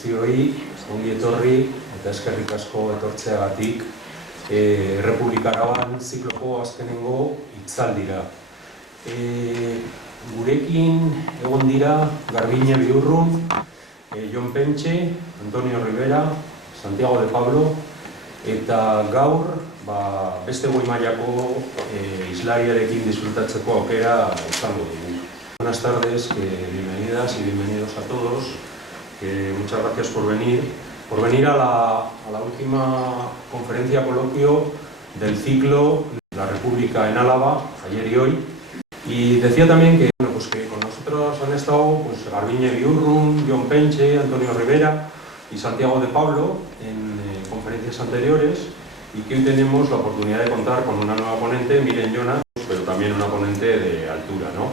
guztioi, ongi etorri eta eskerrik asko etortzeagatik Errepublikaraban zikloko azkenengo hitzaldira. Gurekin egon dira Garbiñe Biurrun, Jon Pentxe, Antonio Rivera, Santiago de Pablo eta gaur beste goi mailako hizlariarekin disfrutatzeko aukera izango dugu. Buenas tardes, bienvenidas y bienvenidos a todos. Muchas gracias por venir a la última conferencia coloquio del ciclo La República en Álava, ayer y hoy. Y decía también que, que con nosotros han estado Garbiñe Biurrun, Jon Pentxe, Antonio Rivera y Santiago de Pablo en conferencias anteriores, y que hoy tenemos la oportunidad de contar con una nueva ponente, Miren Jonas, pero también una ponente de altura, ¿no?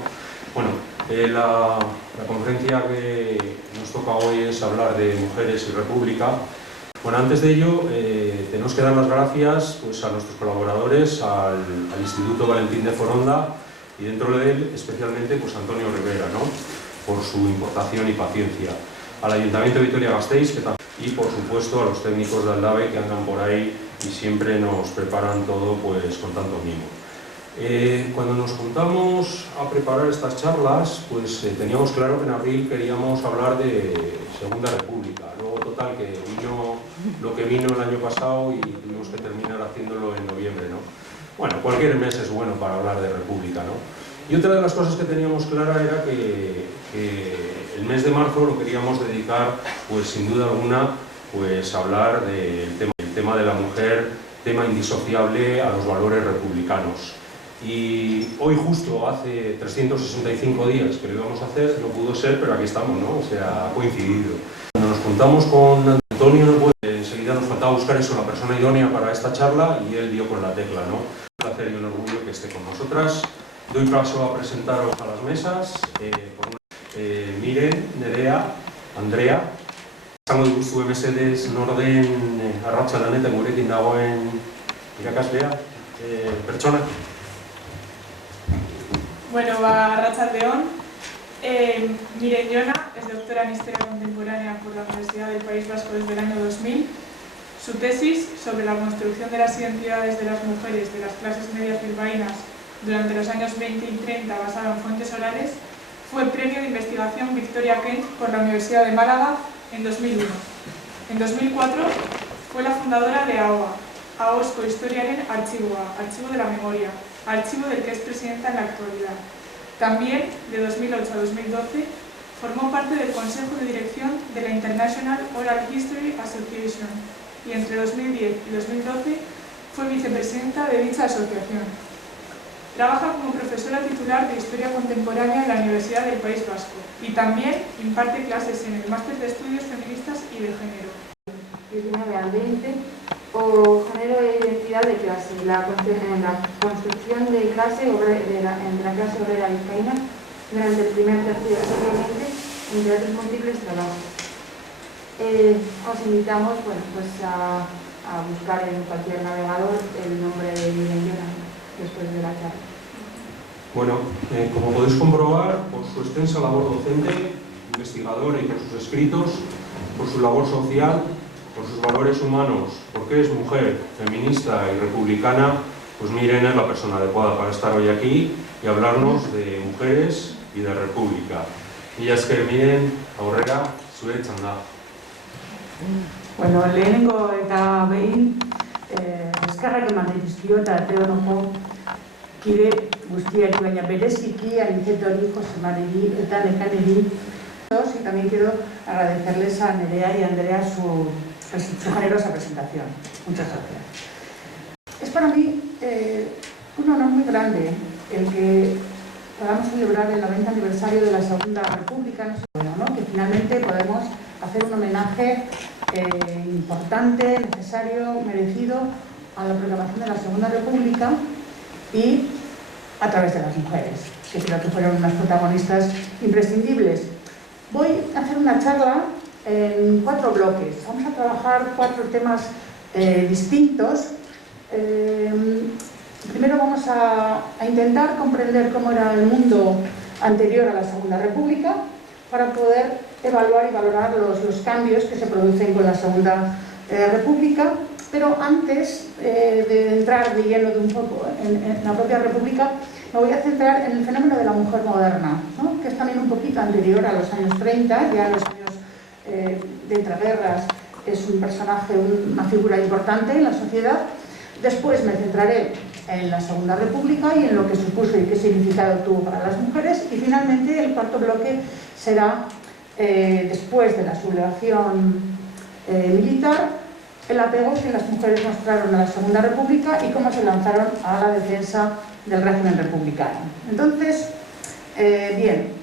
Bueno, la conferencia que nos toca hoy es hablar de mujeres y república. Bueno, antes de ello, tenemos que dar las gracias a nuestros colaboradores, al Instituto Valentín de Foronda, y dentro de él especialmente a Antonio Rivera, ¿no?, por su importación y paciencia, al Ayuntamiento de Vitoria-Gasteiz y por supuesto a los técnicos de Aldave que andan por ahí y siempre nos preparan todo con tanto mimo. Cuando nos juntamos a preparar estas charlas, teníamos claro que en abril queríamos hablar de Segunda República. Luego, total, que vino lo que vino el año pasado y tuvimos que terminar haciéndolo en noviembre, ¿no? Bueno, cualquier mes es bueno para hablar de República, ¿no? Y otra de las cosas que teníamos clara era que el mes de marzo lo queríamos dedicar, sin duda alguna, a hablar del tema de la mujer, tema indisociable a los valores republicanos. Y hoy, justo hace 365 días que lo íbamos a hacer, no pudo ser, pero aquí estamos, ¿no? O sea, ha coincidido. Cuando nos juntamos con Antonio, enseguida nos faltaba buscar la persona idónea para esta charla, y él dio con la tecla, ¿no? Un placer y un orgullo que esté con nosotras. Doy paso a presentaros a las mesas. Miren, Nerea, Andrea. Izango diguzu mesedez norden arratsaldean eta gurekin dagoen irakaslea, pertsona. Bueno, arratsaldeon. Miren Jonas es doctora en Historia Contemporánea por la Universidad del País Vasco desde el año 2000. Su tesis sobre la construcción de las identidades de las mujeres de las clases medias bilbaínas durante los años 20 y 30, basada en fuentes orales, fue premio de investigación Victoria Kent por la Universidad de Málaga en 2001. En 2004 fue la fundadora de AOA, Ahozko Historiaren Artxiboa, Archivo de la Memoria, archivo del que es presidenta en la actualidad. También, de 2008 a 2012, formó parte del Consejo de Dirección de la International Oral History Association y entre 2010 y 2012 fue vicepresidenta de dicha asociación. Trabaja como profesora titular de Historia Contemporánea en la Universidad del País Vasco y también imparte clases en el Máster de Estudios Feministas y de Género. 19 al 20, o género e identidad de clase, en la construcción de clase de la clase obrera vizcaína durante el primer tercio del siglo XX, entre otros múltiples trabajos. Os invitamos a buscar en cualquier navegador el nombre de Miren Jonas después de la charla. Bueno, como podéis comprobar, por su extensa labor docente, investigadora y por sus escritos, por su labor social, por sus valores humanos, porque es mujer, feminista y republicana, Miren es la persona adecuada para estar hoy aquí y hablarnos de mujeres y de república. Y es que Miren, aurrera, zure txanda. Bueno, lehenengo eta behin, eskerrak eman dizkio eta teonoko kide guztiak, baina bereziki Anicetori, Jose Mariri eta Nekaneri. Y también quiero agradecerles a Nerea y a Andrea su generosa presentación. Muchas gracias. Es para mí un honor muy grande el que podamos celebrar el 90 aniversario de la Segunda República, ¿no? Que finalmente podemos hacer un homenaje importante, necesario, merecido a la proclamación de la Segunda República y a través de las mujeres, que creo que fueron unas protagonistas imprescindibles. Voy a hacer una charla en 4 bloques. Vamos a trabajar 4 temas distintos. Primero vamos a intentar comprender cómo era el mundo anterior a la Segunda República. para poder evaluar y valorar los cambios que se producen con la Segunda República. Pero antes de entrar de lleno de un poco en la propia República, me voy a centrar en el fenómeno de la mujer moderna, ¿no? Que es también un poquito anterior a los años 30, ya en los años de entreguerras es un personaje, una figura importante en la sociedad. Después me centraré en la Segunda República y en lo que supuso y qué significado tuvo para las mujeres. Y finalmente el cuarto bloque será, después de la sublevación militar, el apego que las mujeres mostraron a la Segunda República y cómo se lanzaron a la defensa del régimen republicano. Entonces, bien,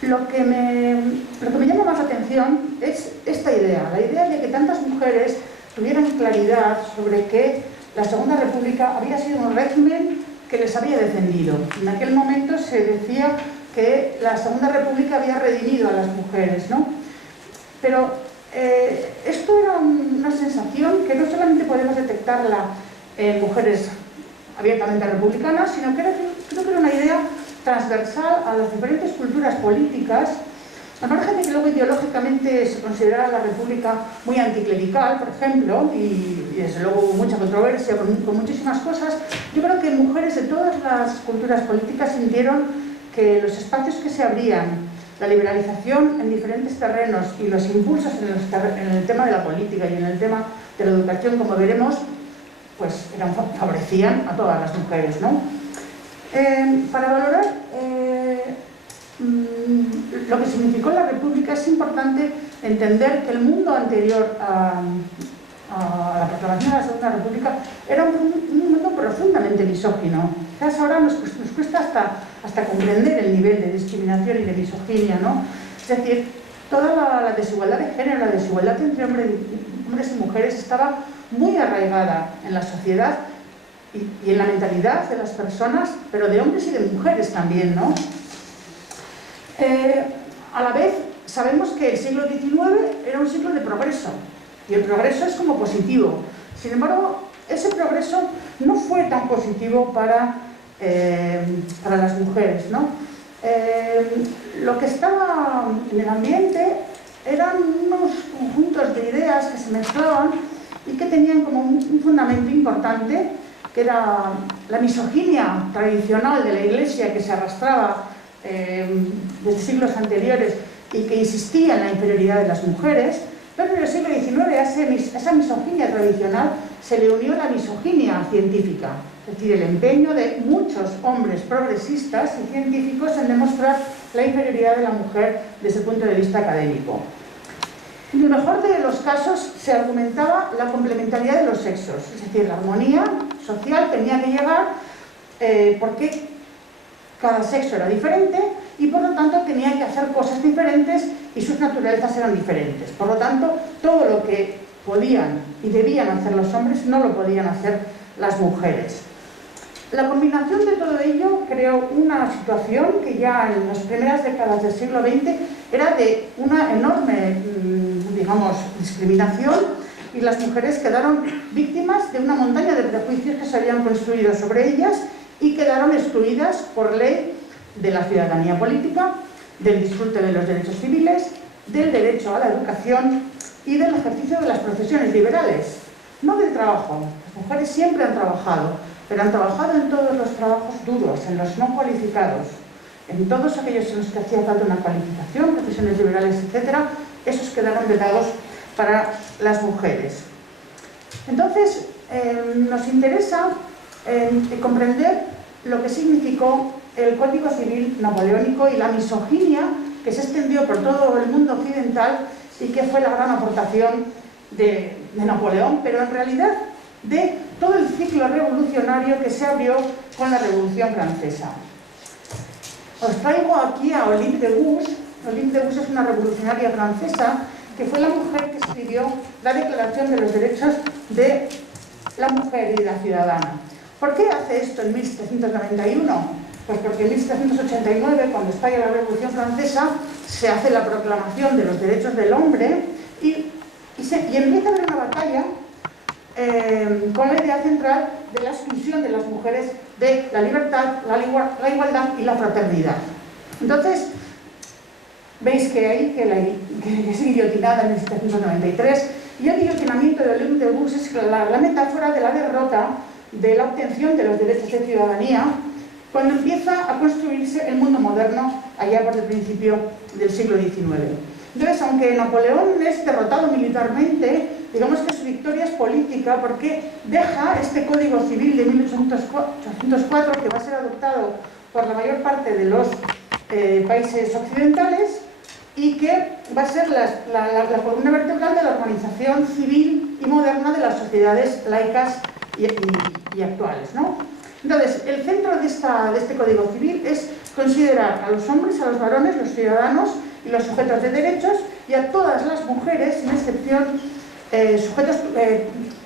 lo que me llama más la atención es esta idea, la idea de que tantas mujeres tuvieran claridad sobre que la Segunda República había sido un régimen que les había defendido. En aquel momento se decía que la Segunda República había redimido a las mujeres, ¿no? Pero esto era una sensación que no solamente podemos detectarla en mujeres abiertamente republicanas, sino que creo que era una idea transversal a las diferentes culturas políticas, al margen de que luego ideológicamente se considerara la República muy anticlerical, por ejemplo, y desde luego hubo mucha controversia con muchísimas cosas. Yo creo que mujeres de todas las culturas políticas sintieron que los espacios que se abrían, la liberalización en diferentes terrenos y los impulsos en el tema de la política y en el tema de la educación, como veremos, pues favorecían a todas las mujeres, ¿no? Para valorar lo que significó la República es importante entender que el mundo anterior a la proclamación de la Segunda República era un mundo profundamente misógino. Quizás ahora nos cuesta hasta comprender el nivel de discriminación y de misoginia, ¿no? Es decir, toda la desigualdad de género, la desigualdad entre hombres y mujeres estaba muy arraigada en la sociedad y en la mentalidad de las personas, pero de hombres y de mujeres también, ¿no? A la vez, sabemos que el siglo XIX era un siglo de progreso, y el progreso es como positivo. Sin embargo, ese progreso no fue tan positivo para las mujeres, ¿no? Lo que estaba en el ambiente eran unos conjuntos de ideas que se mezclaban y que tenían como un fundamento importante, que era la misoginia tradicional de la Iglesia, que se arrastraba desde siglos anteriores y que insistía en la inferioridad de las mujeres. Pero en el siglo XIX a esa misoginia tradicional se le unió la misoginia científica, es decir, el empeño de muchos hombres progresistas y científicos en demostrar la inferioridad de la mujer desde el punto de vista académico. En el mejor de los casos se argumentaba la complementariedad de los sexos, es decir, la armonía social tenía que llegar porque cada sexo era diferente y por lo tanto tenían que hacer cosas diferentes y sus naturalezas eran diferentes. Por lo tanto, todo lo que podían y debían hacer los hombres no lo podían hacer las mujeres. La combinación de todo ello creó una situación que ya en las primeras décadas del siglo XX era de una enorme, digamos, discriminación, y las mujeres quedaron víctimas de una montaña de prejuicios que se habían construido sobre ellas y quedaron excluidas por ley de la ciudadanía política, del disfrute de los derechos civiles, del derecho a la educación y del ejercicio de las profesiones liberales, no del trabajo. Las mujeres siempre han trabajado, pero han trabajado en todos los trabajos duros, en los no cualificados, en todos aquellos en los que hacía falta una cualificación, profesiones liberales, etc. Esos quedaron vedados para las mujeres. Entonces, nos interesa comprender lo que significó el Código Civil napoleónico y la misoginia que se extendió por todo el mundo occidental y que fue la gran aportación de Napoleón, pero en realidad de todo el ciclo revolucionario que se abrió con la Revolución Francesa. Os traigo aquí a Olympe de Gouges. Olympe de Gouges es una revolucionaria francesa que fue la mujer que escribió la Declaración de los Derechos de la Mujer y de la Ciudadana. ¿Por qué hace esto en 1791? Pues porque en 1789, cuando estalla la Revolución Francesa, se hace la proclamación de los derechos del hombre y empieza a haber una batalla con la idea central de la exclusión de las mujeres de la libertad, la igualdad y la fraternidad. Entonces, veis que es guillotinada en 1793, y el guillotinamiento de Olympe de Gouges es la metáfora de la derrota de la obtención de los derechos de ciudadanía cuando empieza a construirse el mundo moderno allá por el principio del siglo XIX. Entonces, aunque Napoleón es derrotado militarmente, digamos que su victoria es política porque deja este Código Civil de 1804 que va a ser adoptado por la mayor parte de los países occidentales y que va a ser la columna vertebral de la organización civil y moderna de las sociedades laicas y actuales, ¿no? Entonces, el centro de este Código Civil es considerar a los hombres, a los varones, los ciudadanos y los sujetos de derechos, y a todas las mujeres, sin excepción,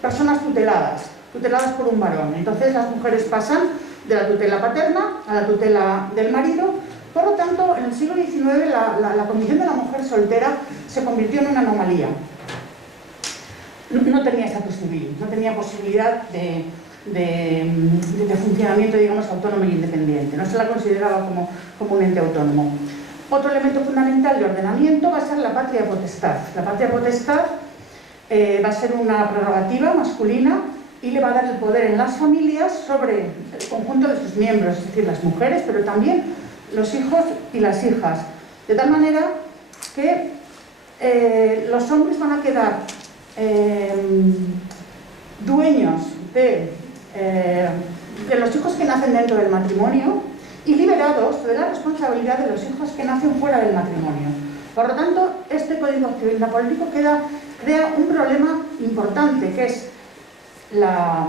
personas tuteladas por un varón. Entonces, las mujeres pasan de la tutela paterna a la tutela del marido. Por lo tanto, en el siglo XIX la condición de la mujer soltera se convirtió en una anomalía. No tenía estatus civil, no tenía posibilidad de funcionamiento, digamos, autónomo e independiente. No se la consideraba como un ente autónomo. Otro elemento fundamental de ordenamiento va a ser la patria potestad. La patria potestad va a ser una prerrogativa masculina y le va a dar el poder en las familias sobre el conjunto de sus miembros, es decir, las mujeres, pero también los hijos y las hijas. De tal manera que los hombres van a quedar dueños de los hijos que nacen dentro del matrimonio y liberados de la responsabilidad de los hijos que nacen fuera del matrimonio. Por lo tanto, este Código Civil Napoleónico crea un problema importante, que es la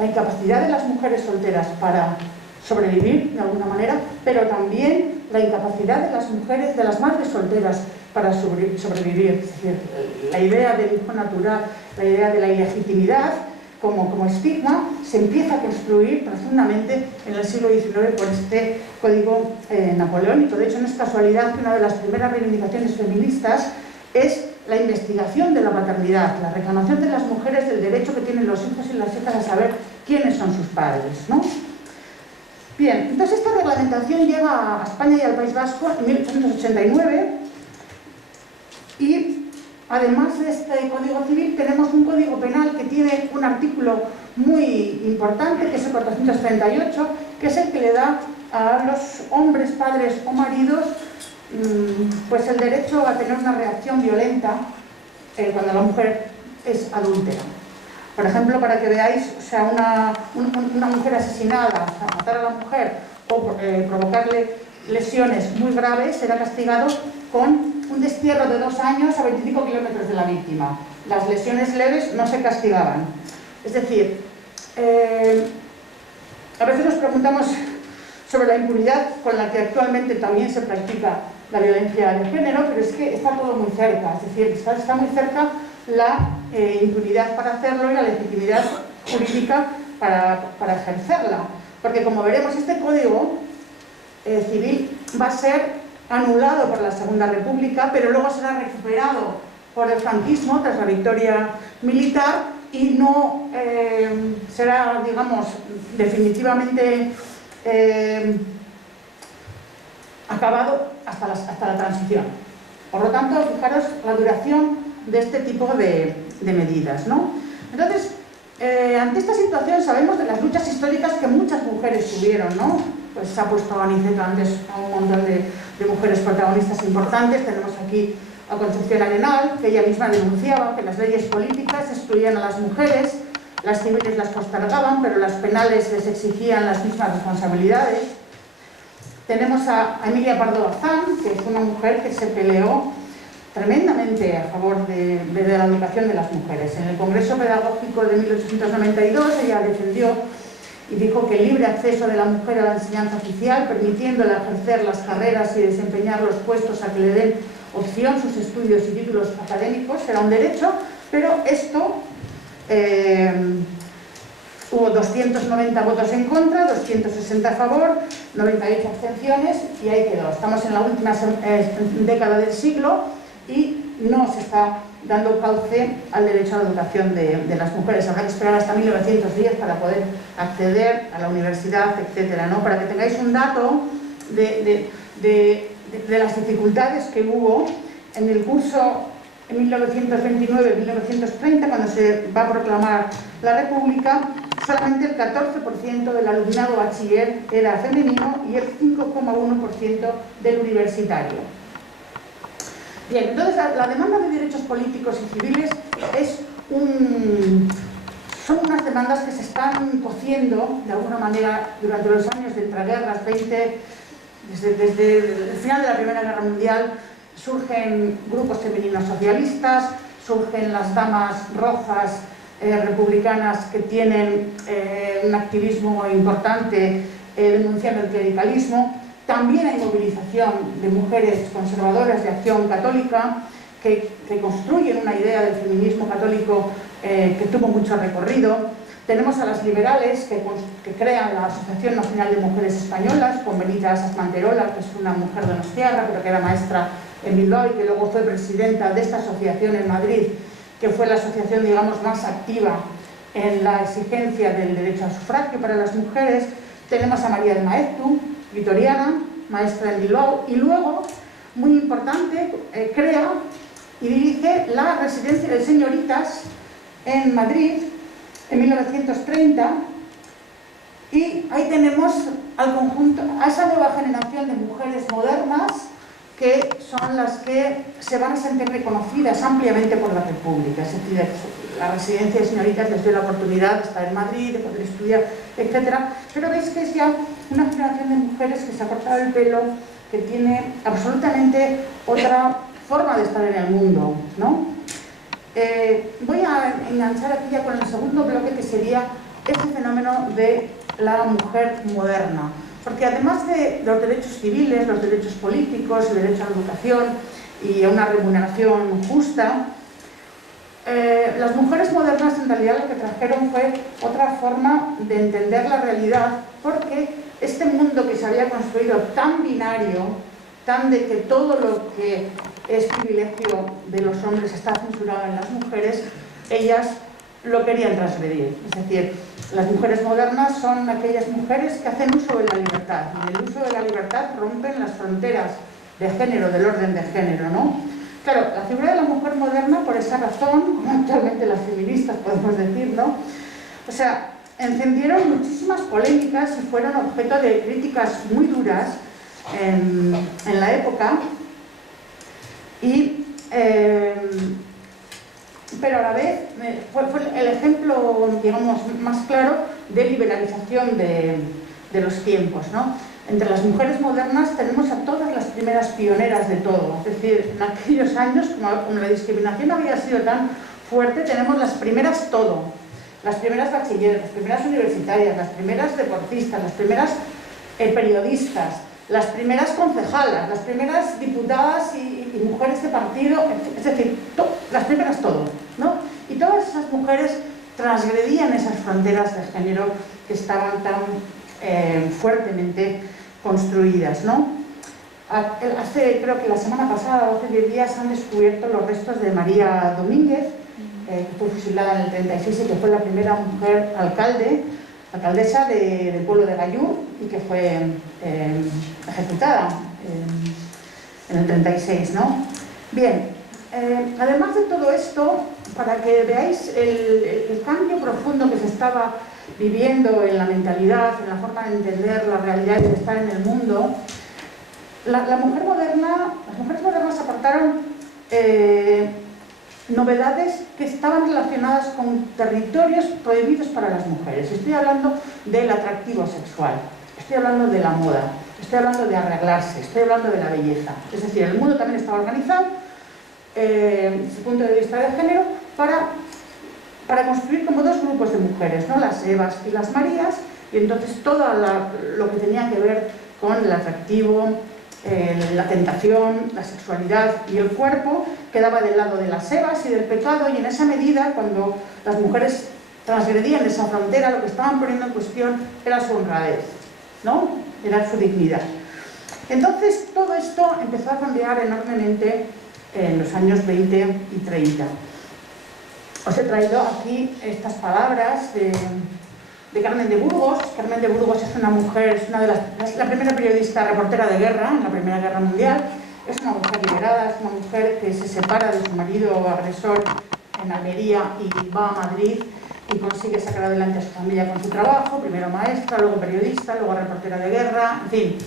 incapacidad de las mujeres solteras para sobrevivir de alguna manera, pero también la incapacidad de las mujeres, de las madres solteras para sobrevivir. Es decir, la idea del hijo natural, la idea de la ilegitimidad como estigma se empieza a construir profundamente en el siglo XIX por este Código Napoleónico. De hecho, no es casualidad que una de las primeras reivindicaciones feministas es la investigación de la paternidad, la reclamación de las mujeres del derecho que tienen los hijos y las hijas a saber quiénes son sus padres, ¿no? Bien, entonces esta reglamentación llega a España y al País Vasco en 1889 y además de este Código Civil tenemos un Código Penal que tiene un artículo muy importante, que es el 438, que es el que le da a los hombres, padres o maridos pues el derecho a tener una reacción violenta cuando la mujer es adúltera. Por ejemplo, para que veáis, o sea, una mujer asesinada, o sea, matar a la mujer o provocarle lesiones muy graves, será castigado con un destierro de 2 años a 25 kilómetros de la víctima. Las lesiones leves no se castigaban. Es decir, a veces nos preguntamos sobre la impunidad con la que actualmente también se practica la violencia de género, pero es que está todo muy cerca, es decir, está muy cerca la impunidad para hacerlo y la legitimidad jurídica para ejercerla. Porque como veremos, este Código Civil va a ser anulado por la Segunda República, pero luego será recuperado por el franquismo tras la victoria militar y no será, digamos, definitivamente acabado hasta la transición. Por lo tanto, fijaros la duración de este tipo de medidas, ¿no? Entonces, ante esta situación sabemos de las luchas históricas que muchas mujeres tuvieron, ¿no? Pues se ha puesto Aniceto antes a un montón de mujeres protagonistas importantes. Tenemos aquí a Concepción Arenal, que ella misma denunciaba que las leyes políticas excluían a las mujeres, las civiles las postergaban, pero las penales les exigían las mismas responsabilidades. Tenemos a Emilia Pardo Bazán, que es una mujer que se peleó tremendamente a favor de la educación de las mujeres. En el Congreso Pedagógico de 1892 ella defendió y dijo que el libre acceso de la mujer a la enseñanza oficial, permitiéndola ejercer las carreras y desempeñar los puestos a que le den opción sus estudios y títulos académicos, era un derecho, pero esto hubo 290 votos en contra, 260 a favor, 98 abstenciones y ahí quedó. Estamos en la última década del siglo y no se está dando cauce al derecho a la educación de las mujeres. Habrá que esperar hasta 1910 para poder acceder a la universidad, etcétera, ¿no? Para que tengáis un dato de de las dificultades que hubo en el curso en 1929-1930, cuando se va a proclamar la República. Solamente el 14% del alumnado bachiller era femenino y el 5,1% del universitario. Bien, entonces la demanda de derechos políticos y civiles son unas demandas que se están cociendo de alguna manera durante los años de entreguerras, desde el final de la Primera Guerra Mundial. Surgen grupos femeninos socialistas, surgen las damas rojas republicanas que tienen un activismo importante denunciando el clericalismo. También hay movilización de mujeres conservadoras de Acción Católica que construyen una idea del feminismo católico que tuvo mucho recorrido. Tenemos a las liberales que crean la Asociación Nacional de Mujeres Españolas, con Benita Asas Manterola, que es una mujer donostiarra, pero que era maestra en Bilbao y que luego fue presidenta de esta asociación en Madrid, que fue la asociación, digamos, más activa en la exigencia del derecho al sufragio para las mujeres. Tenemos a María de Maeztu, vitoriana, maestra en Bilbao, y luego, muy importante, crea y dirige la residencia de señoritas en Madrid en 1930, y ahí tenemos al conjunto, a esa nueva generación de mujeres modernas que son las que se van a sentir reconocidas ampliamente por la República. Es decir, la residencia de señoritas les dio la oportunidad de estar en Madrid, de poder estudiar, etc. Pero veis que es ya una generación de mujeres que se ha cortado el pelo, que tiene absolutamente otra forma de estar en el mundo, ¿no? Voy a enganchar aquí ya con el segundo bloque, que sería ese fenómeno de la mujer moderna. Porque además de los derechos civiles, los derechos políticos, el derecho a la educación y a una remuneración justa, las mujeres modernas en realidad lo que trajeron fue otra forma de entender la realidad, porque este mundo que se había construido tan binario, tan de que todo lo que es privilegio de los hombres está censurado en las mujeres, ellas lo querían transgredir. Es decir, las mujeres modernas son aquellas mujeres que hacen uso de la libertad, y en el uso de la libertad rompen las fronteras de género, del orden de género, ¿no? Claro, la figura de la mujer moderna, por esa razón, como actualmente las feministas podemos decir, ¿no? O sea, encendieron muchísimas polémicas y fueron objeto de críticas muy duras en la época, y pero a la vez fue el ejemplo, digamos, más claro de liberalización de los tiempos, ¿no? Entre las mujeres modernas tenemos a todas las primeras pioneras de todo. Es decir, en aquellos años, como la discriminación había sido tan fuerte, tenemos las primeras todo. Las primeras bachilleres, las primeras universitarias, las primeras deportistas, las primeras periodistas, las primeras concejalas, las primeras diputadas y mujeres de partido, es decir, las primeras todo, ¿no? Y todas esas mujeres transgredían esas fronteras de género que estaban tan fuertemente construidas, ¿no? Creo que la semana pasada, o hace 10 días, han descubierto los restos de María Domínguez, que fue fusilada en el 36 y que fue la primera mujer alcaldesa del pueblo de Gallur, y que fue ejecutada en el 36, ¿no? Bien, además de todo esto, para que veáis el cambio profundo que se estaba viviendo en la mentalidad, en la forma de entender la realidad y de estar en el mundo, las mujeres modernas aportaron novedades que estaban relacionadas con territorios prohibidos para las mujeres. Estoy hablando del atractivo sexual, estoy hablando de la moda, estoy hablando de arreglarse, estoy hablando de la belleza. Es decir, el mundo también estaba organizado desde el punto de vista de género para construir como dos grupos de mujeres, ¿no? Las Evas y las Marías, y entonces todo lo que tenía que ver con el atractivo, la tentación, la sexualidad y el cuerpo quedaba del lado de las Evas y del pecado, y en esa medida, cuando las mujeres transgredían esa frontera, lo que estaban poniendo en cuestión era su honradez, ¿no? Era su dignidad. Entonces todo esto empezó a cambiar enormemente en los años 20 y 30. Os he traído aquí estas palabras de Carmen de Burgos. Carmen de Burgos es una mujer, es la primera periodista reportera de guerra en la Primera Guerra Mundial. Es una mujer liberada, es una mujer que se separa de su marido agresor en Almería y va a Madrid y consigue sacar adelante a su familia con su trabajo, primero maestra, luego periodista, luego reportera de guerra, en fin.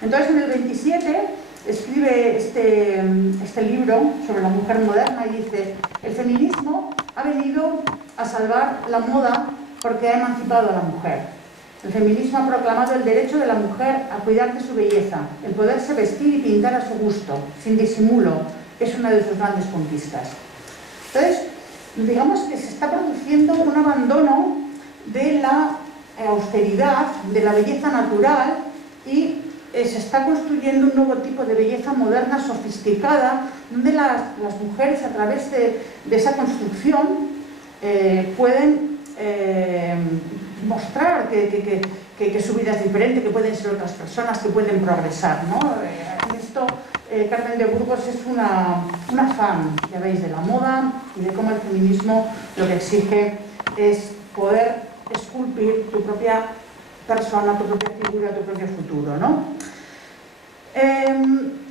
Entonces en el 27 escribe este libro sobre la mujer moderna y dice: el feminismo ha venido a salvar la moda porque ha emancipado a la mujer. El feminismo ha proclamado el derecho de la mujer a cuidar de su belleza, el poderse vestir y pintar a su gusto, sin disimulo, es una de sus grandes conquistas. Entonces, digamos que se está produciendo un abandono de la austeridad, de la belleza natural, y se está construyendo un nuevo tipo de belleza moderna, sofisticada, donde las mujeres, a través de esa construcción, pueden mostrar que su vida es diferente, que pueden ser otras personas, que pueden progresar, ¿no? En esto Carmen de Burgos es una fan, ya veis, de la moda y de cómo el feminismo lo que exige es poder esculpir tu propia persona, tu propia figura, tu propio futuro, ¿no?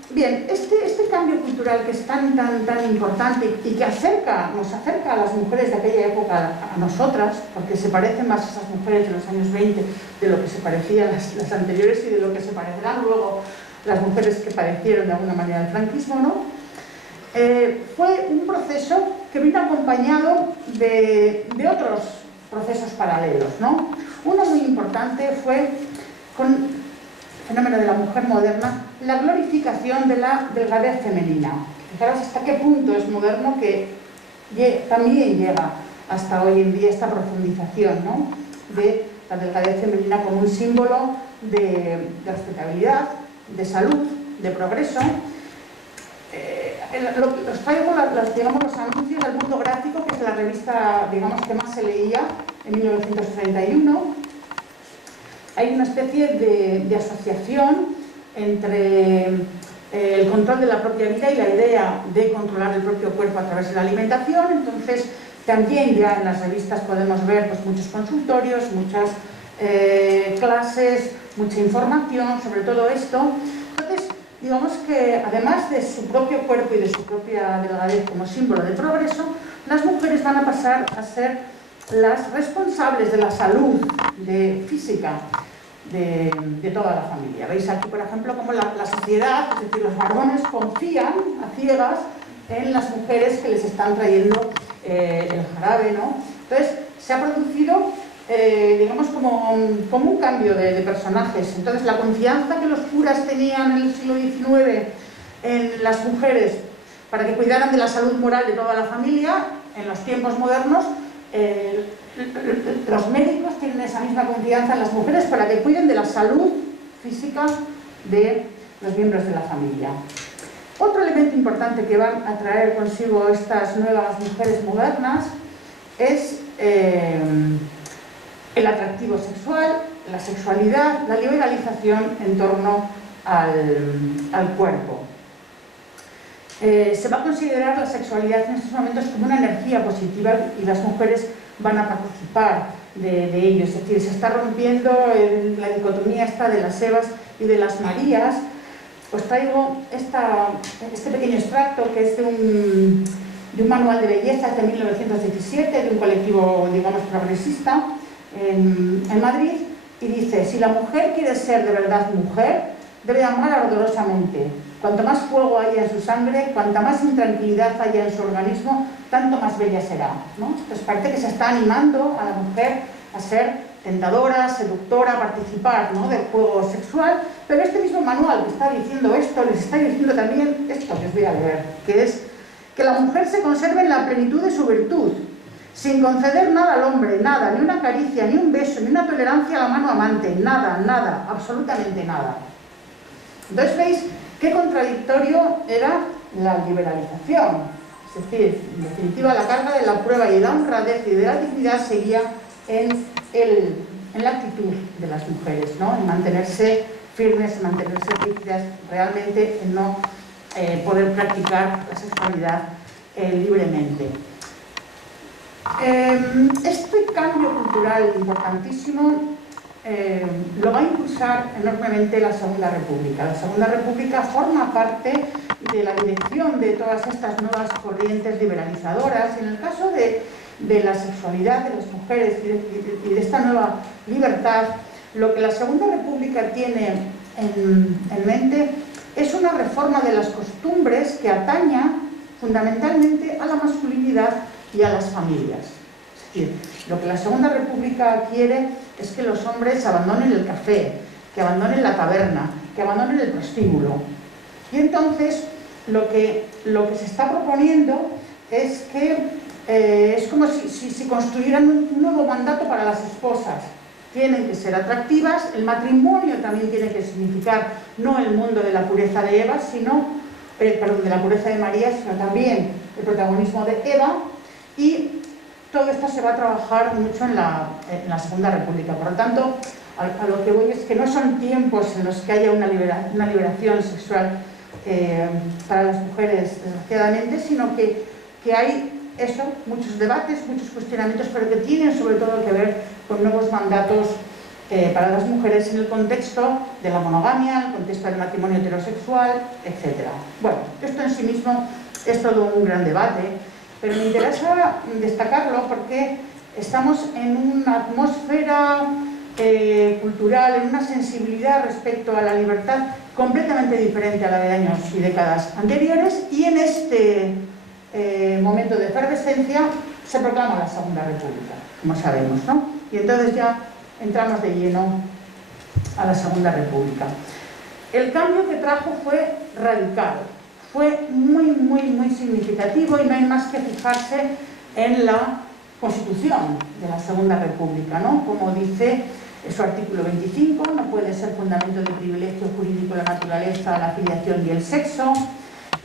Bien, este cambio cultural que es tan importante y que nos acerca a las mujeres de aquella época a nosotras, porque se parecen más a esas mujeres de los años 20 de lo que se parecían las anteriores y de lo que se parecerán luego las mujeres que padecieron de alguna manera el franquismo, ¿no? Fue un proceso que vino acompañado de otros procesos paralelos, ¿no? Uno muy importante fue, con el fenómeno de la mujer moderna, la glorificación de la delgadez femenina. Fijaros hasta qué punto es moderno que también llega hasta hoy en día esta profundización, ¿no?, de la delgadez femenina como un símbolo de respetabilidad, de salud, de progreso. Os traigo los anuncios del Mundo Gráfico, que es la revista, digamos, que más se leía en 1931. Hay una especie de asociación entre el control de la propia vida y la idea de controlar el propio cuerpo a través de la alimentación. Entonces, también ya en las revistas podemos ver pues, muchos consultorios, muchas clases, mucha información sobre todo esto. Entonces, digamos que además de su propio cuerpo y de su propia delgadez como símbolo de progreso, las mujeres van a pasar a ser las responsables de la salud física de toda la familia. Veis aquí, por ejemplo, cómo la sociedad, es decir, los varones confían a ciegas en las mujeres que les están trayendo el jarabe, ¿no? Entonces, se ha producido, digamos, como un cambio de personajes. Entonces, la confianza que los curas tenían en el siglo XIX en las mujeres para que cuidaran de la salud moral de toda la familia, en los tiempos modernos, los médicos tienen esa misma confianza en las mujeres para que cuiden de la salud física de los miembros de la familia. Otro elemento importante que van a traer consigo estas nuevas mujeres modernas es el atractivo sexual, la sexualidad, la liberalización en torno al cuerpo. Se va a considerar la sexualidad en estos momentos como una energía positiva y las mujeres van a participar de ello. Es decir, se está rompiendo la dicotomía esta de las Evas y de las Marías. Os traigo este pequeño extracto que es de un manual de belleza de 1917, de un colectivo, digamos, progresista en Madrid, y dice: si la mujer quiere ser de verdad mujer, debe amar ardorosamente. Cuanto más fuego haya en su sangre, cuanta más intranquilidad haya en su organismo, tanto más bella será, ¿no? Entonces parece que se está animando a la mujer a ser tentadora, seductora, a participar, ¿no?, del juego sexual, pero este mismo manual que está diciendo esto, les está diciendo también esto que os voy a leer, que es que la mujer se conserve en la plenitud de su virtud, sin conceder nada al hombre, nada, ni una caricia, ni un beso, ni una tolerancia a la mano amante, nada, nada, absolutamente nada. Entonces veis qué contradictorio era la liberalización. Es decir, en definitiva, la carga de la prueba y de la honradez y de la dignidad seguía en la actitud de las mujeres, ¿no?, en mantenerse firmes, en mantenerse rígidas, realmente en no poder practicar la sexualidad libremente. Este cambio cultural importantísimo lo va a impulsar enormemente la Segunda República. La Segunda República forma parte de la dirección de todas estas nuevas corrientes liberalizadoras. En el caso de la sexualidad de las mujeres y de esta nueva libertad, lo que la Segunda República tiene en mente es una reforma de las costumbres que ataña fundamentalmente a la masculinidad y a las familias. Es decir, lo que la Segunda República quiere es que los hombres abandonen el café, que abandonen la taberna, que abandonen el prostíbulo. Y entonces lo que se está proponiendo es que es como si construyeran un nuevo mandato para las esposas. Tienen que ser atractivas, el matrimonio también tiene que significar no el mundo de la pureza de Eva, perdón, de la pureza de María, sino también el protagonismo de Eva, y todo esto se va a trabajar mucho en la Segunda República. Por lo tanto, a lo que voy es que no son tiempos en los que haya una liberación sexual para las mujeres, desgraciadamente, sino que hay eso, muchos debates, muchos cuestionamientos, pero que tienen sobre todo que ver con nuevos mandatos para las mujeres en el contexto de la monogamia, en el contexto del matrimonio heterosexual, etc. Bueno, esto en sí mismo es todo un gran debate, pero me interesa destacarlo porque estamos en una atmósfera cultural, en una sensibilidad respecto a la libertad completamente diferente a la de años y décadas anteriores, y en este momento de efervescencia se proclama la Segunda República, como sabemos, ¿no? Y entonces ya entramos de lleno a la Segunda República. El cambio que trajo fue radical, fue muy significativo, y no hay más que fijarse en la Constitución de la Segunda República, ¿no? Como dice su artículo 25, no puede ser fundamento de privilegio jurídico la naturaleza, la filiación y el sexo.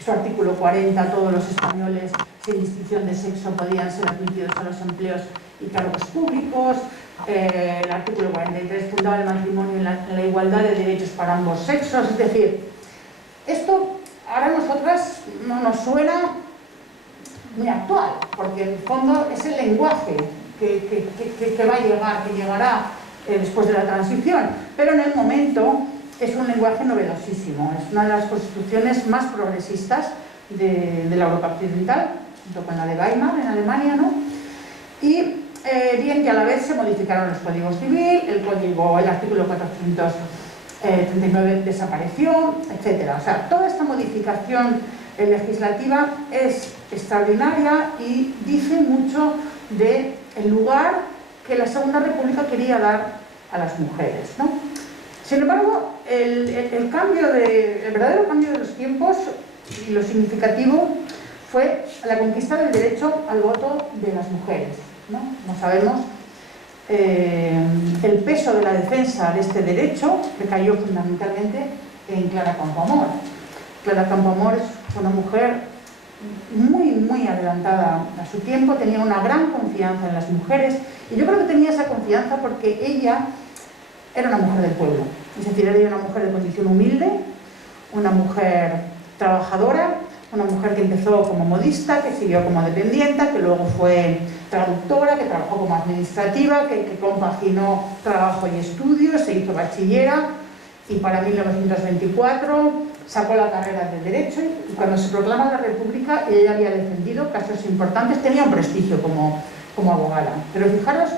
Su artículo 40, todos los españoles sin distinción de sexo podían ser admitidos a los empleos y cargos públicos. El artículo 43 fundaba el matrimonio en la igualdad de derechos para ambos sexos. Es decir, esto ahora a nosotras no nos suena muy actual, porque en el fondo es el lenguaje que va a llegar, que llegará después de la transición, pero en el momento es un lenguaje novedosísimo, es una de las constituciones más progresistas de la Europa occidental, junto con la de Weimar en Alemania, ¿no? Y bien que a la vez se modificaron los códigos civil, el artículo 439 desapareció, etc. O sea, toda esta modificación legislativa es extraordinaria y dice mucho del lugar que la Segunda República quería dar a las mujeres, ¿no? Sin embargo, el verdadero cambio de los tiempos y lo significativo fue la conquista del derecho al voto de las mujeres, ¿no? Como sabemos, el peso de la defensa de este derecho recayó fundamentalmente en Clara Campoamor. Clara Campoamor es una mujer muy adelantada a su tiempo, tenía una gran confianza en las mujeres, y yo creo que tenía esa confianza porque ella era una mujer del pueblo, es decir, era una mujer de condición humilde, una mujer trabajadora, una mujer que empezó como modista, que siguió como dependienta, que luego fue traductora, que trabajó como administrativa, que compaginó trabajo y estudios, se hizo bachillera, y para 1924 sacó la carrera de Derecho, y cuando se proclama la República ella había defendido casos importantes, tenía un prestigio como abogada. Pero fijaros,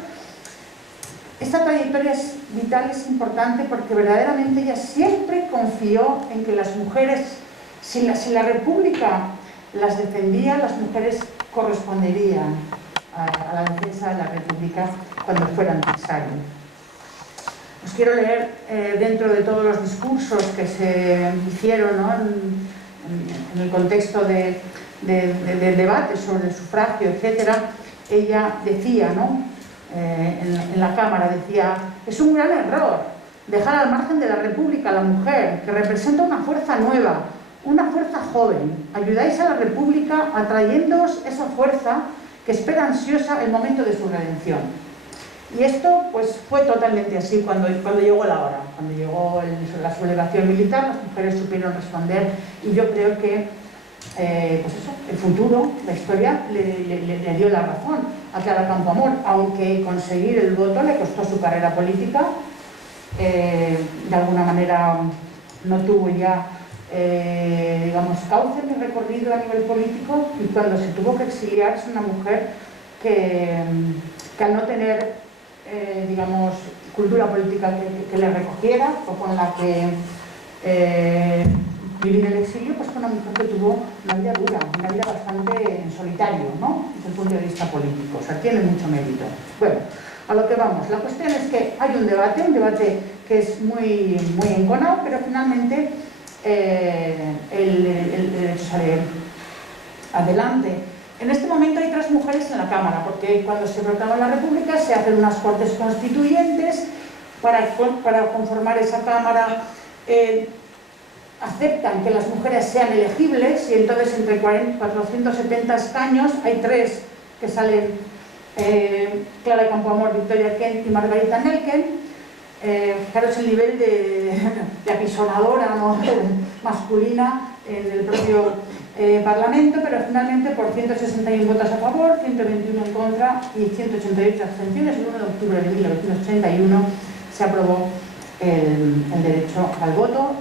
esta trayectoria es vital, es importante, porque verdaderamente ella siempre confió en que las mujeres, si la República las defendía, las mujeres corresponderían a la defensa de la República cuando fuera necesario. Os quiero leer, dentro de todos los discursos que se hicieron, ¿no?, en el contexto de debate sobre el sufragio, etc., ella decía, ¿no?, en la Cámara, decía: es un gran error dejar al margen de la República a la mujer, que representa una fuerza nueva, una fuerza joven. Ayudáis a la República atrayéndoos esa fuerza que espera ansiosa el momento de su redención. Y esto pues fue totalmente así cuando llegó la hora, cuando llegó la sublevación militar, las mujeres supieron responder, y yo creo que pues eso, el futuro, la historia le dio la razón a Clara Campoamor, aunque conseguir el voto le costó su carrera política. De alguna manera no tuvo ya, digamos, cauce ni recorrido a nivel político, y cuando se tuvo que exiliar es una mujer que al no tener, digamos, cultura política que le recogiera o con la que vivir en el exilio, pues fue una mujer que tuvo una vida dura, una vida bastante en solitario, ¿no?, desde el punto de vista político. O sea, tiene mucho mérito. Bueno, a lo que vamos. La cuestión es que hay un debate que es muy enconado, pero finalmente el derecho sale adelante. En este momento hay 3 mujeres en la Cámara, porque cuando se proclama la República se hacen unas Cortes Constituyentes para conformar esa Cámara. Aceptan que las mujeres sean elegibles, y entonces entre 470 escaños hay 3 que salen: Clara Campoamor, Victoria Kent y Margarita Nelken. Fijaros el nivel de apisonadora, ¿no?, masculina en el propio Parlamento, pero finalmente por 161 votos a favor, 121 en contra y 188 abstenciones, el 1 de octubre de 1981 se aprobó el derecho al voto.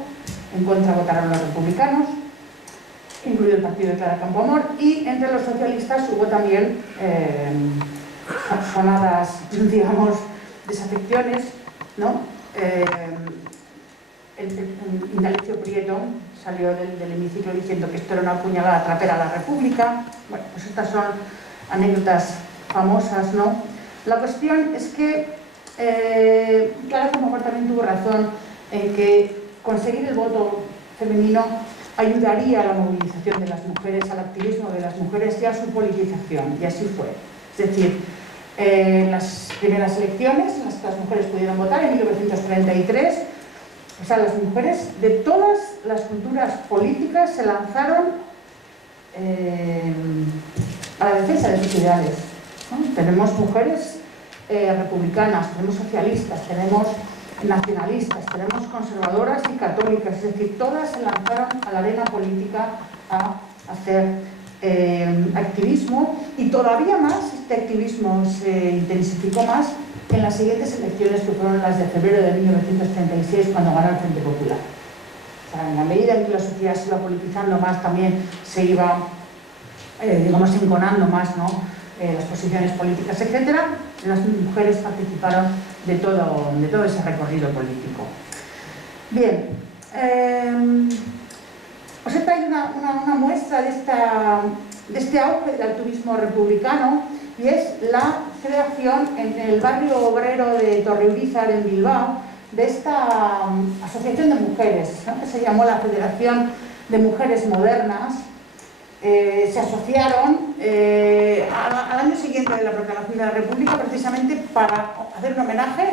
En contra votaron los republicanos, incluido el partido de Clara Campoamor, y entre los socialistas hubo también sonadas, digamos, desafecciones, ¿no? Indalecio Prieto salió del hemiciclo diciendo que esto era una puñalada trapera a la República. Bueno, pues estas son anécdotas famosas, ¿no? La cuestión es que Clara Campoamor también tuvo razón en que conseguir el voto femenino ayudaría a la movilización de las mujeres, al activismo de las mujeres y a su politización, y así fue. Es decir, en las primeras elecciones en las que las mujeres pudieron votar, en 1933, o sea, las mujeres de todas las culturas políticas se lanzaron a la defensa de sus ideales, ¿no? Tenemos mujeres republicanas, tenemos socialistas, tenemos nacionalistas, tenemos conservadoras y católicas, es decir, todas se lanzaron a la arena política a hacer activismo, y todavía más este activismo se intensificó más en las siguientes elecciones, que fueron las de febrero de 1936, cuando ganó el Frente Popular. O sea, en la medida en que la sociedad se iba politizando más, también se iba, digamos, enconando más, ¿no?, las posiciones políticas, etcétera. Las mujeres participaron de todo ese recorrido político. Bien, os he traído una muestra de este auge del activismo republicano, y es la creación en el barrio obrero de Torreurizar, en Bilbao, de esta asociación de mujeres, ¿no?, que se llamó la Federación de Mujeres Modernas. Se asociaron al año siguiente de la proclamación de la República, precisamente para hacer un homenaje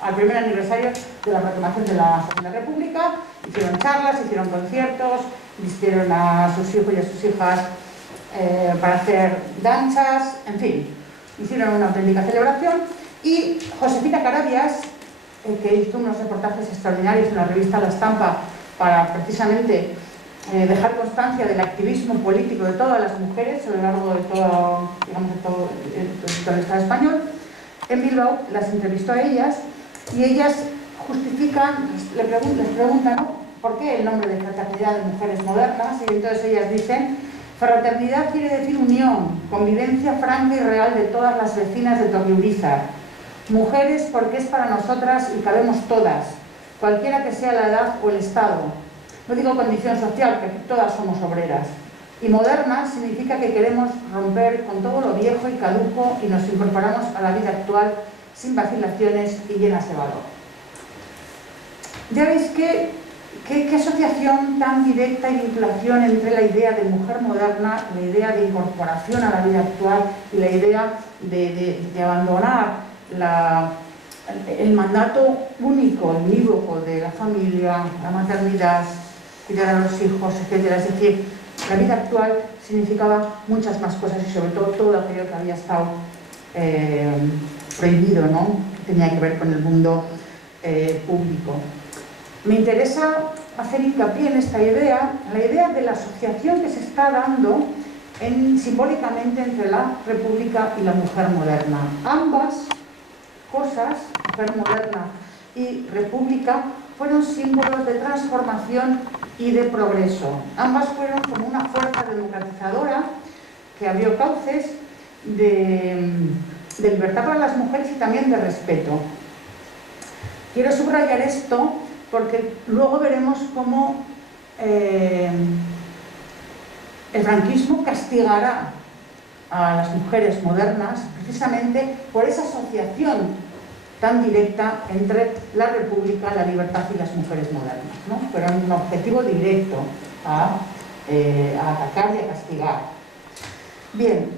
al primer aniversario de la proclamación de la Segunda República. Hicieron charlas, hicieron conciertos, vistieron a sus hijos y a sus hijas para hacer danzas, en fin, hicieron una auténtica celebración. Y Josefina Carabias, que hizo unos reportajes extraordinarios en la revista La Estampa para precisamente dejar constancia del activismo político de todas las mujeres a lo largo de todo, digamos, de todo el Estado español, en Bilbao las entrevistó a ellas, y ellas justifican, les preguntan, ¿no?, ¿por qué el nombre de Fraternidad de Mujeres Modernas? Y entonces ellas dicen: fraternidad quiere decir unión, convivencia franca y real de todas las vecinas de Torreurizar. Mujeres porque es para nosotras y cabemos todas, cualquiera que sea la edad o el estado. No digo condición social, que todas somos obreras. Y modernas significa que queremos romper con todo lo viejo y caduco y nos incorporamos a la vida actual sin vacilaciones y llenas de valor. Ya veis qué asociación tan directa y vinculación entre la idea de mujer moderna, la idea de incorporación a la vida actual y la idea de abandonar el mandato único, unívoco de la familia, la maternidad, cuidar a los hijos, etc. Es decir, la vida actual significaba muchas más cosas, y sobre todo aquello que había estado prohibido, ¿no?, que tenía que ver con el mundo público. Me interesa hacer hincapié en esta idea, la idea de la asociación que se está dando simbólicamente entre la República y la mujer moderna. Ambas cosas, mujer moderna y república, fueron símbolos de transformación y de progreso. Ambas fueron como una fuerza democratizadora que abrió cauces de libertad para las mujeres y también de respeto. Quiero subrayar esto porque luego veremos cómo el franquismo castigará a las mujeres modernas precisamente por esa asociación tan directa entre la República, la libertad y las mujeres modernas, ¿no? Pero un objetivo directo a atacar y a castigar. Bien,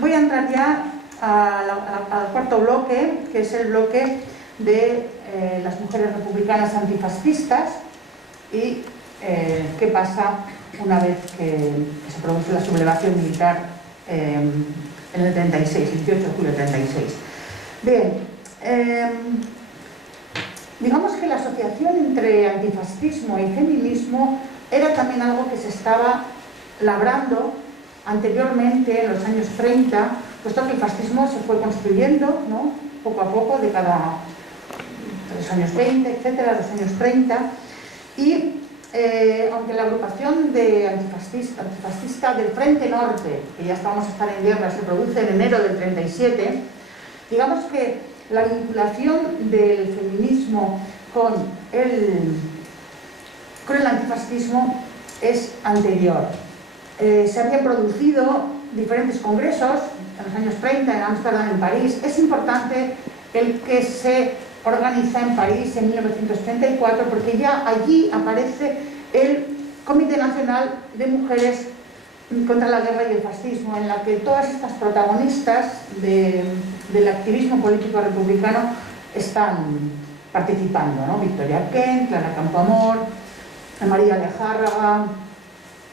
voy a entrar ya al cuarto bloque, que es el bloque de las mujeres republicanas antifascistas y qué pasa una vez que se produce la sublevación militar en el 36, el 18 de julio del 36. Bien, digamos que la asociación entre antifascismo y feminismo era también algo que se estaba labrando anteriormente, en los años 30, puesto que el fascismo se fue construyendo, ¿no?, poco a poco, de los años 20, etcétera, los años 30, y aunque la agrupación de antifascista del Frente Norte, que ya estábamos a estar en guerra, se produce en enero del 37, digamos que la vinculación del feminismo con el antifascismo es anterior. Se habían producido diferentes congresos en los años 30, en Ámsterdam, en París. Es importante el que se organiza en París en 1934, porque ya allí aparece el Comité Nacional de Mujeres contra la Guerra y el Fascismo, en la que todas estas protagonistas del activismo político republicano están participando, ¿no? Victoria Kent, Clara Campoamor, María Lejárraga,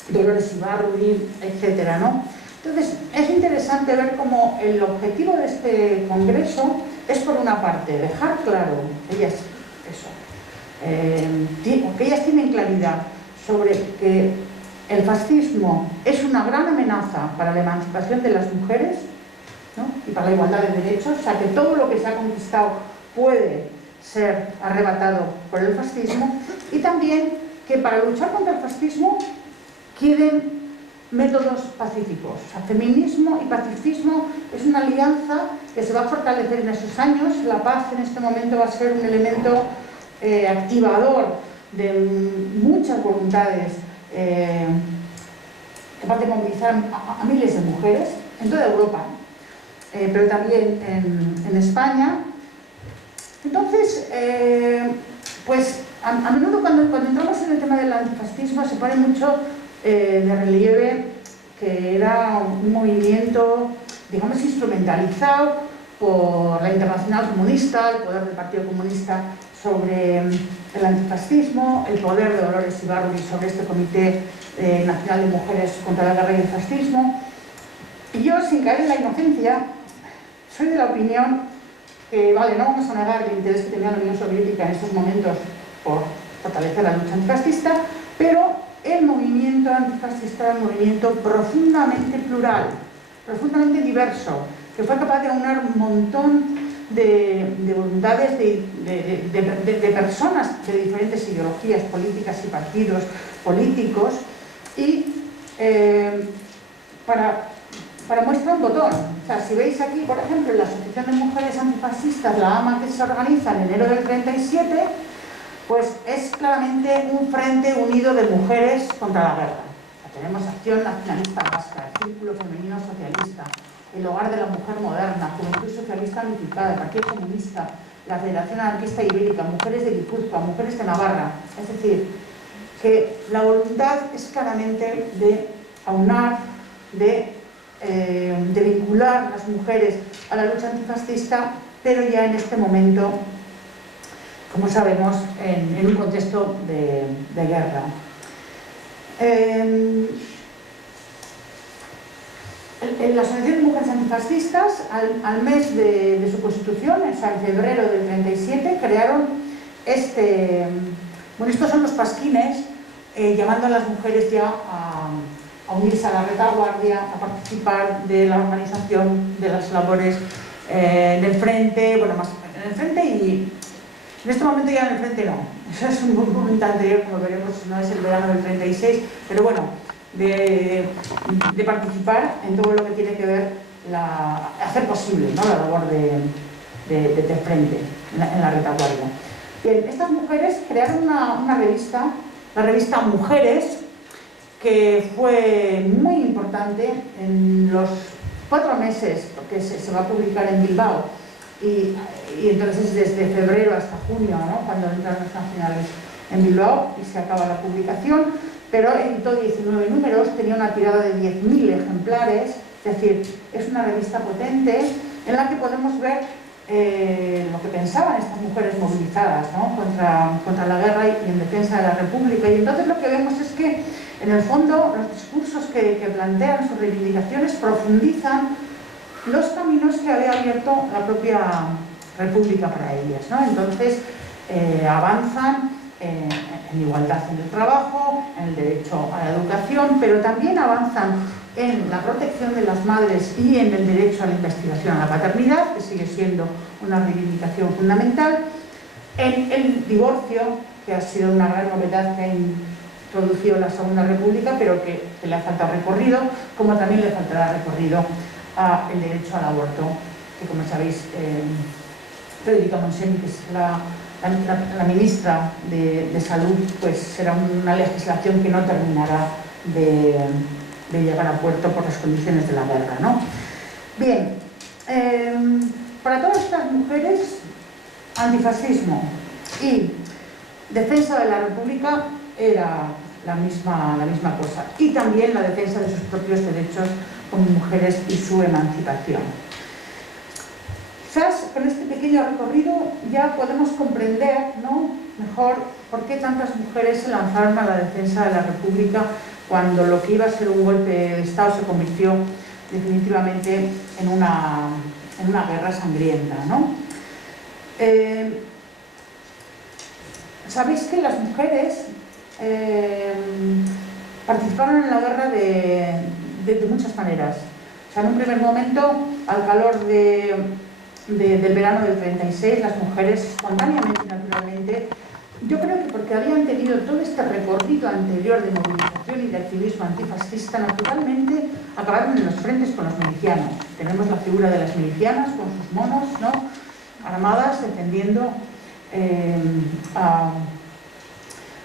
Dolores Ibarruri, etcétera, ¿no? Entonces, es interesante ver cómo el objetivo de este congreso es, por una parte, dejar claro, que ellas tienen claridad sobre que el fascismo es una gran amenaza para la emancipación de las mujeres, ¿no?, y para la igualdad de derechos, o sea, que todo lo que se ha conquistado puede ser arrebatado por el fascismo, y también que para luchar contra el fascismo quieren métodos pacíficos. O sea, feminismo y pacifismo es una alianza que se va a fortalecer en esos años. La paz en este momento va a ser un elemento activador de muchas voluntades, capaz de movilizar a miles de mujeres en toda Europa, pero también en España. Entonces, pues a menudo cuando entramos en el tema del antifascismo se pone mucho de relieve que era un movimiento, digamos, instrumentalizado por la Internacional Comunista, el poder del Partido Comunista sobre el antifascismo, el poder de Dolores Ibarruri sobre este Comité Nacional de Mujeres contra la Guerra y el Fascismo. Y yo, sin caer en la inocencia, soy de la opinión que, vale, no vamos a negar el interés que tenía la Unión Soviética en estos momentos por fortalecer la lucha antifascista, pero el movimiento antifascista era un movimiento profundamente plural, profundamente diverso, que fue capaz de aunar un montón de voluntades de personas de diferentes ideologías políticas y partidos políticos, y para muestra un botón. O sea, si veis aquí, por ejemplo, la Asociación de Mujeres Antifascistas, la AMA, que se organiza en enero del 37, pues es claramente un frente unido de mujeres contra la guerra. O sea, tenemos Acción Nacionalista Vasca, el Círculo Femenino Socialista, el Hogar de la Mujer Moderna, Juventud Socialista Unificada, el Partido Comunista, la Federación Anarquista Ibérica, Mujeres de Guipúzcoa, Mujeres de Navarra. Es decir, que la voluntad es claramente de aunar, de vincular a las mujeres a la lucha antifascista, pero ya en este momento, como sabemos, en un contexto de guerra. La Asociación de Mujeres Antifascistas, al mes de su constitución, o sea, en febrero del 37, crearon este Bueno, estos son los pasquines, llamando a las mujeres ya a unirse a la retaguardia, a participar de la organización de las labores en el frente, bueno, más en el frente, y en este momento ya en el frente no, eso es un momento anterior, como veremos, no es el verano del 36, pero bueno, de participar en todo lo que tiene que ver, hacer posible, ¿no?, la labor de frente en la retaguardia. Bien, estas mujeres crearon una revista, la revista Mujeres, que fue muy importante en los 4 meses, porque se va a publicar en Bilbao, y entonces desde febrero hasta junio, ¿no?, cuando entran los nacionales en Bilbao, y se acaba la publicación, pero editó 19 números, tenía una tirada de 10.000 ejemplares, es decir, es una revista potente en la que podemos ver lo que pensaban estas mujeres movilizadas, ¿no?, contra la guerra y en defensa de la República. Y entonces lo que vemos es que, en el fondo, los discursos que plantean sus reivindicaciones profundizan los caminos que había abierto la propia República para ellas, ¿no? Entonces avanzan en igualdad en el trabajo, en el derecho a la educación, pero también avanzan en la protección de las madres y en el derecho a la investigación a la paternidad, que sigue siendo una reivindicación fundamental, en el divorcio, que ha sido una gran novedad que ha introducido la Segunda República, pero que le ha faltado recorrido, como también le faltará recorrido al derecho al aborto, que, como sabéis, Federica Montseny, que es la ministra de Salud, pues será una legislación que no terminará de llegar a puerto por las condiciones de la guerra, ¿no? Bien, para todas estas mujeres, antifascismo y defensa de la República era la misma cosa, y también la defensa de sus propios derechos como mujeres y su emancipación. Quizás con este pequeño recorrido ya podemos comprender, ¿no?, mejor por qué tantas mujeres se lanzaron a la defensa de la República cuando lo que iba a ser un golpe de Estado se convirtió definitivamente en una guerra sangrienta, ¿no? Sabéis que las mujeres participaron en la guerra de muchas maneras. O sea, en un primer momento, al calor del verano del 36, las mujeres espontáneamente, naturalmente, yo creo que porque habían tenido todo este recorrido anterior de movilización y de activismo antifascista, naturalmente acabaron en los frentes con los milicianos. Tenemos la figura de las milicianas con sus monos, ¿no?, armadas, defendiendo a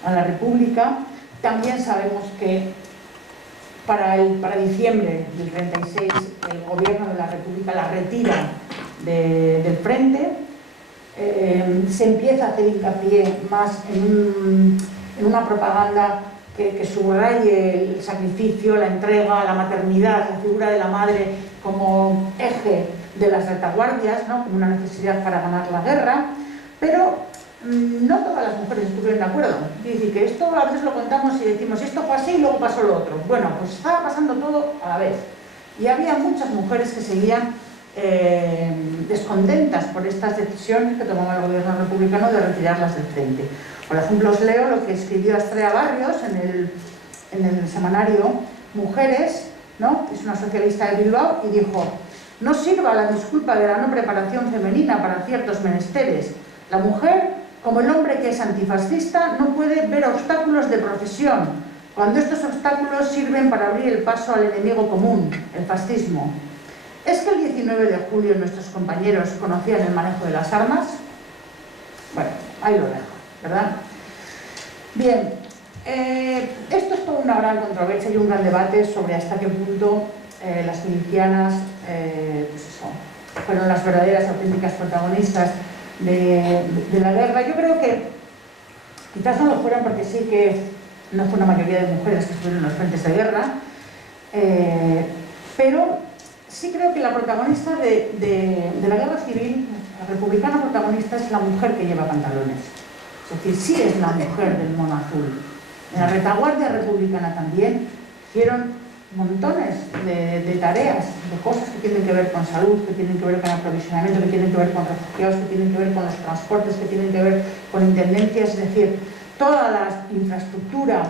la República. También sabemos que para diciembre del 36 el gobierno de la República la retira del frente. Se empieza a hacer hincapié más en una propaganda que subraye el sacrificio, la entrega, la maternidad, la figura de la madre como eje de las retaguardias, ¿no?, como una necesidad para ganar la guerra, pero no todas las mujeres estuvieron de acuerdo. Es decir, que esto a veces lo contamos y decimos, esto fue así y luego pasó lo otro. Bueno, pues estaba pasando todo a la vez. Y había muchas mujeres que seguían descontentas por estas decisiones que tomaba el gobierno republicano de retirarlas del frente. Por ejemplo, os leo lo que escribió Astrea Barrios en el semanario Mujeres, ¿no?, que es una socialista de Bilbao, y dijo: no sirva la disculpa de la no preparación femenina para ciertos menesteres. La mujer, como el hombre que es antifascista, no puede ver obstáculos de profesión, cuando estos obstáculos sirven para abrir el paso al enemigo común, el fascismo. ¿Es que el 19 de julio nuestros compañeros conocían el manejo de las armas? Bueno, ahí lo dejo, ¿verdad? Bien, esto es toda una gran controversia y un gran debate sobre hasta qué punto las milicianas pues eso, fueron las verdaderas, auténticas protagonistas de la guerra. Yo creo que quizás no lo fueran, porque sí que no fue una mayoría de mujeres que estuvieron en los frentes de guerra, pero sí creo que la protagonista de la guerra civil, la republicana protagonista, es la mujer que lleva pantalones. Es decir, sí es la mujer del mono azul. En la retaguardia republicana también hicieron montones de tareas, de cosas que tienen que ver con salud, que tienen que ver con aprovisionamiento, que tienen que ver con refugiados, que tienen que ver con los transportes, que tienen que ver con intendencias. Es decir, toda la infraestructura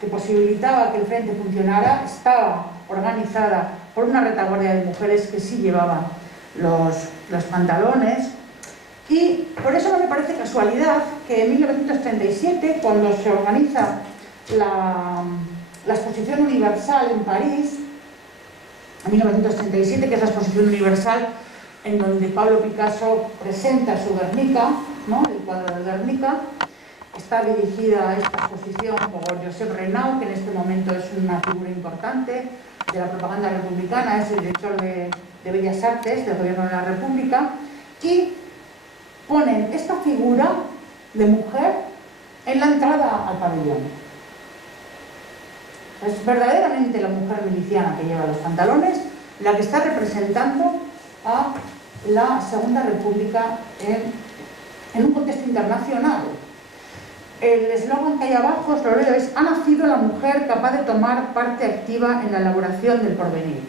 que posibilitaba que el frente funcionara estaba organizada por una retaguardia de mujeres que sí llevaban los pantalones. Y por eso no me parece casualidad que en 1937, cuando se organiza la Exposición Universal en París, en 1937, que es la Exposición Universal en donde Pablo Picasso presenta su Guernica, ¿no?, el cuadro de Guernica. Está dirigida esta exposición por Josep Renau, que en este momento es una figura importante de la propaganda republicana, es el director de Bellas Artes del Gobierno de la República, y ponen esta figura de mujer en la entrada al pabellón. Es verdaderamente la mujer miliciana que lleva los pantalones la que está representando a la Segunda República en un contexto internacional. El eslogan que hay abajo, os lo leo, es: ha nacido la mujer capaz de tomar parte activa en la elaboración del porvenir.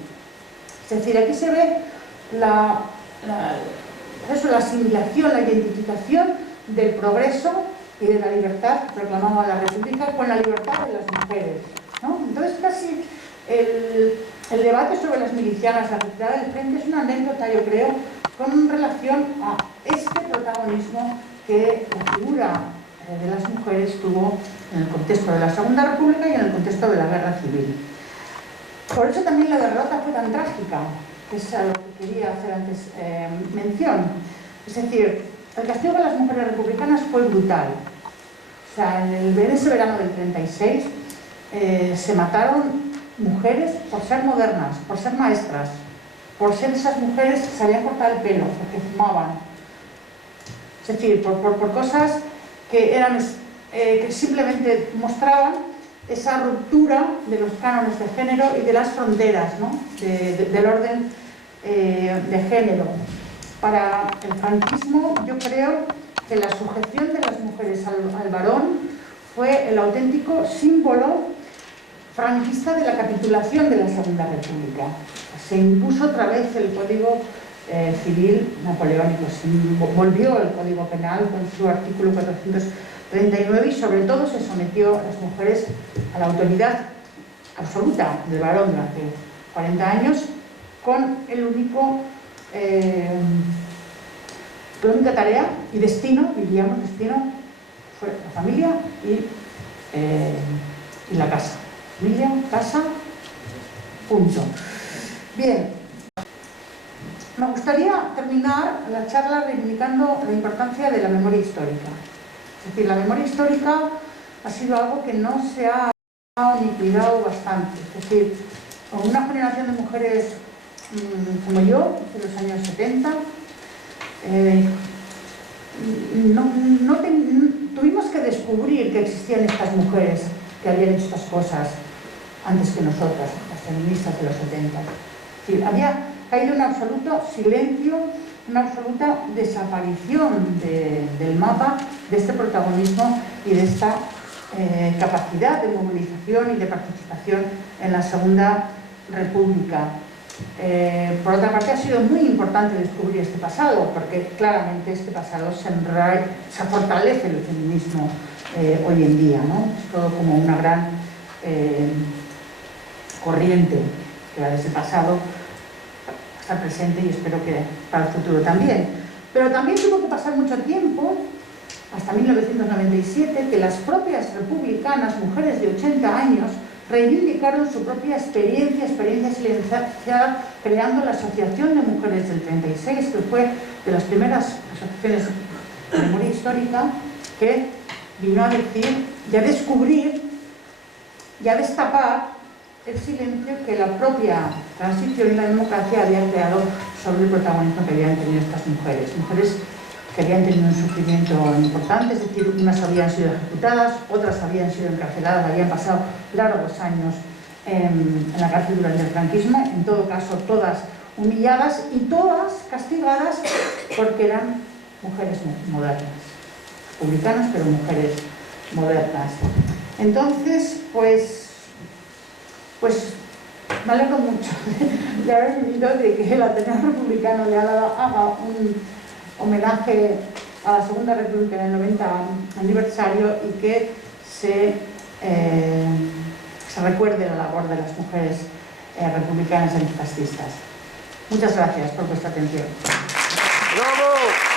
Es decir, aquí se ve la asimilación, la identificación del progreso y de la libertad que proclamaba la República con la libertad de las mujeres, ¿no? Entonces, casi el debate sobre las milicianas, la retirada del frente, es una anécdota, yo creo, con relación a este protagonismo que la figura de las mujeres tuvo en el contexto de la Segunda República y en el contexto de la Guerra Civil. Por eso también la derrota fue tan trágica, que es a lo que quería hacer antes mención. Es decir, el castigo a las mujeres republicanas fue brutal. O sea, en ese verano del 36 se mataron mujeres por ser modernas, por ser maestras, por ser esas mujeres que se habían cortado el pelo, porque fumaban. Es decir, por cosas que eran que simplemente mostraban esa ruptura de los cánones de género y de las fronteras, ¿no?, del orden de género. Para el franquismo, yo creo que la sujeción de las mujeres al varón fue el auténtico símbolo franquista de la capitulación de la Segunda República. Se impuso otra vez el Código Civil napoleónico, volvió el Código Penal con su artículo 439 y sobre todo se sometió a las mujeres a la autoridad absoluta del varón durante 40 años, con la única tarea y destino, diríamos destino, fue la familia y la casa. Familia, casa, punto. Bien, me gustaría terminar la charla reivindicando la importancia de la memoria histórica. Es decir, la memoria histórica ha sido algo que no se ha ni cuidado bastante. Es decir, con una generación de mujeres como yo, de los años 70, tuvimos que descubrir que existían estas mujeres que habían hecho estas cosas antes que nosotras, las feministas de los 70. Es decir, había caído un absoluto silencio, una absoluta desaparición del mapa de este protagonismo y de esta capacidad de movilización y de participación en la Segunda República. Por otra parte, ha sido muy importante descubrir este pasado, porque claramente este pasado se fortalece el feminismo hoy en día, ¿no? Es todo como una gran corriente que va desde el pasado hasta el presente y espero que para el futuro también. Pero también tuvo que pasar mucho tiempo, hasta 1997, que las propias republicanas, mujeres de 80 años, reivindicaron su propia experiencia silenciada, creando la Asociación de Mujeres del 36, que fue de las primeras asociaciones de memoria histórica que vino a decir, y a descubrir, y a destapar el silencio que la propia transición y la democracia habían creado sobre el protagonismo que habían tenido estas mujeres. Mujeres que habían tenido un sufrimiento importante, es decir, unas habían sido ejecutadas, otras habían sido encarceladas, habían pasado largos años en la cárcel durante el franquismo, en todo caso todas humilladas y todas castigadas porque eran mujeres modernas, republicanas pero mujeres modernas. Entonces, pues me alegro mucho de haber vivido de que el Ateneo Republicano le haga un homenaje a la Segunda República en el 90 aniversario y que se recuerde la labor de las mujeres republicanas antifascistas. Muchas gracias por vuestra atención. ¡Bravo!